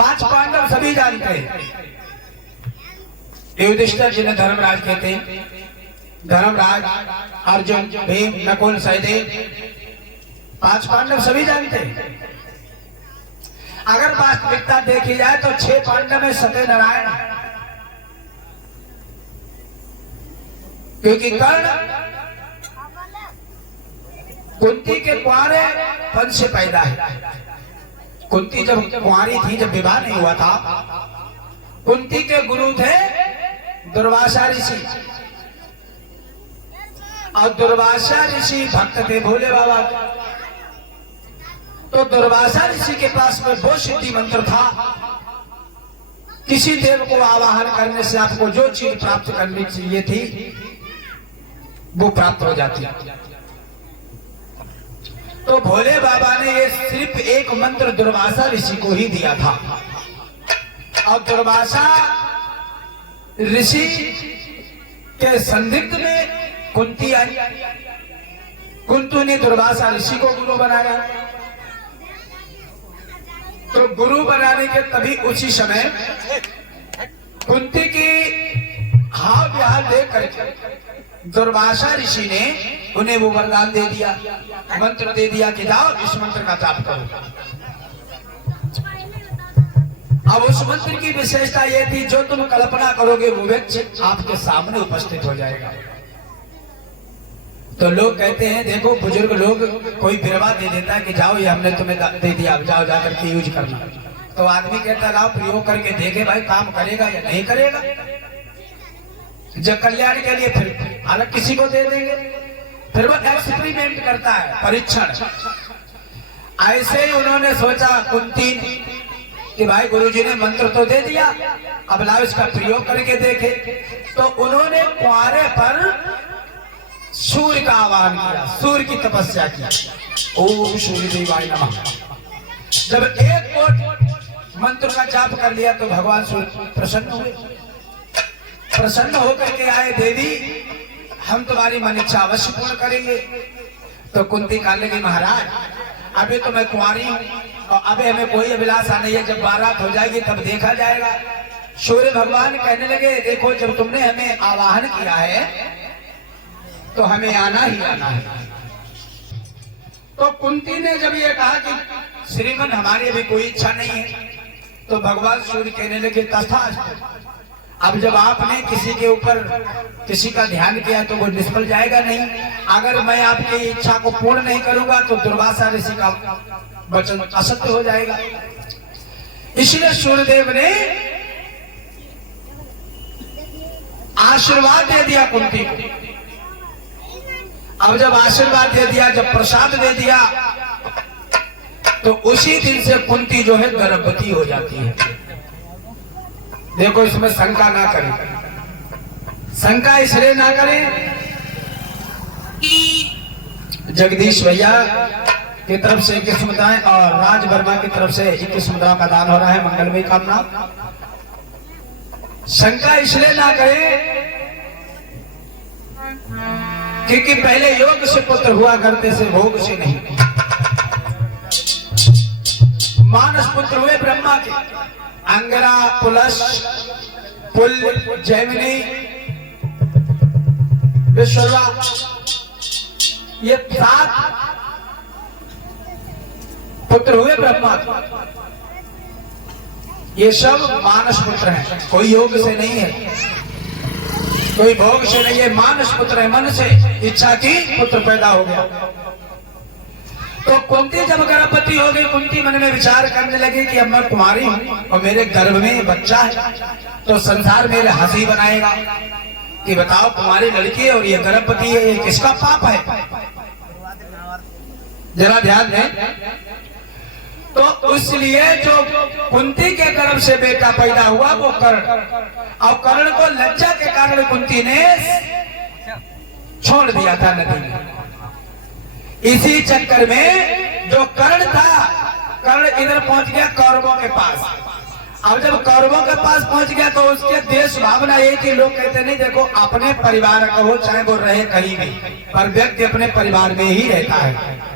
पांच पांडव सभी जानते हैं। युधिष्ठिर जिन्हें धर्मराज कहते हैं, धर्मराज, अर्जुन, भीम, नकुल, सहदेव, पांच पांडव सभी जानते हैं। अगर वास्तविकता देखी जाए तो 6 पांडव में सत्यनारायण, क्योंकि कर्ण कुंती के कुंवारे पन से पैदा है। कुंती जब कुंवारी थी, जब विवाह नहीं हुआ था, कुंती के गुरु थे दुर्वासा ऋषि, और दुर्वासा ऋषि भक्त थे भोले बाबा। तो दुर्वासा ऋषि के पास में वो सिद्धि मंत्र था, किसी देव को आवाहन करने से आपको जो चीज प्राप्त करनी चाहिए थी वो प्राप्त हो जाती। तो भोले बाबा ने ये सिर्फ एक मंत्र दुर्वासा ऋषि को ही दिया था, और दुर्वासा ऋषि के संदिग्ध में कुंती आई। कुंती ने दुर्वासा ऋषि को गुरु बनाया। तो गुरु बनाने के तभी उसी समय कुंती की हाव विहार देख करके दुर्वासा ऋषि ने उन्हें वो वरदान दे दिया, मंत्र दे दिया कि जाओ इस मंत्र का जाप करो। अब उस मंत्र की विशेषता ये थी, जो तुम कल्पना करोगे वो व्यक्ति आपके सामने उपस्थित हो जाएगा। तो लोग कहते हैं, देखो बुजुर्ग लोग कोई बिरवा दे देता है कि जाओ ये हमने तुम्हें दे दिया, जाओ जाकर के यूज करना। तो आदमी कहता लाओ प्रयोग करके देखे भाई काम करेगा या नहीं करेगा। जब कल्याण के लिए फिर अलग किसी को दे देंगे, फिर वो एक्सपेरिमेंट करता है, परीक्षण। ऐसे ही उन्होंने सोचा कुंती कि भाई गुरुजी ने मंत्र तो दे दिया, अब लाओ इसका प्रयोग करके देखे। तो उन्होंने कुंवारे पर सूर्य का आह्वान किया, सूर्य की तपस्या की। ओम सूर्य देवाय नमः। जब एक कोट मंत्र का जाप कर लिया तो भगवान सूर्य प्रसन्न हुए। प्रसन्न होकर के आए, देवी हम तुम्हारी मन इच्छा अवश्य पूर्ण करेंगे। तो कुंती कहने लगी, महाराज अभी तो मैं कुंवारी हूँ और अभी हमें कोई अभिलाषा नहीं है, जब बारात हो जाएगी तब देखा जाएगा। सूर्य भगवान कहने लगे, देखो जब तुमने हमें आवाहन किया है तो हमें आना ही आना है। तो कुंती ने जब ये कहा कि श्रीमन हमारी अभी कोई इच्छा नहीं है, तो भगवान सूर्य कहने लगे, तथास्तु। अब जब आपने किसी के ऊपर किसी का ध्यान किया तो वो निष्फल जाएगा नहीं। अगर मैं आपकी इच्छा को पूर्ण नहीं करूंगा तो दुर्वासा ऋषि का वचन असत्य हो जाएगा। इसलिए सूर्यदेव ने आशीर्वाद दे दिया कुंती को। अब जब आशीर्वाद दे दिया, जब प्रसाद दे दिया, तो उसी दिन से कुंती जो है गर्भवती हो जाती है। देखो इसमें शंका ना करें, शंका इसलिए ना करें जगदीश भैया की तरफ से 21 मुद्राएं और राज वर्मा की तरफ से 21 मुद्राओं का दान हो रहा है, मंगलमयी कामना। शंका इसलिए ना करें क्योंकि पहले योग से पुत्र हुआ करते से भोग से नहीं। मानस पुत्र हुए ब्रह्मा के, अंगरा, पुलस, पुल, जैमिनी, विश्ववा, ये 7 पुत्र हुए ब्रह्मा के। ये सब मानस पुत्र हैं, कोई योग से नहीं है, कोई भोग से नहीं है, मानस पुत्र है, मन से इच्छा की पुत्र पैदा हो गया। तो कुंती जब गर्भवती हो गई, कुंती मन में विचार करने लगी कि अब मैं कुमारी हूं और मेरे गर्भ में बच्चा है, तो संसार मेरे हंसी बनाएगा कि बताओ कुमारी लड़की है और ये गर्भवती है, ये किसका पाप है। जरा ध्यान दें। तो इसलिए जो कुंती के गर्भ से बेटा पैदा हुआ वो कर्ण, और कर्ण को लज्जा के कारण कुंती ने छोड़ दिया था नदी में। इसी चक्कर में जो कर्ण था, कर्ण इधर पहुंच गया कौरवों के पास। अब जब कौरवों के पास पहुंच गया तो उसके देश भावना ये थी, लोग कहते नहीं देखो अपने परिवार का हो चाहे वो रहे कहीं भी, पर व्यक्ति अपने परिवार में ही रहता है।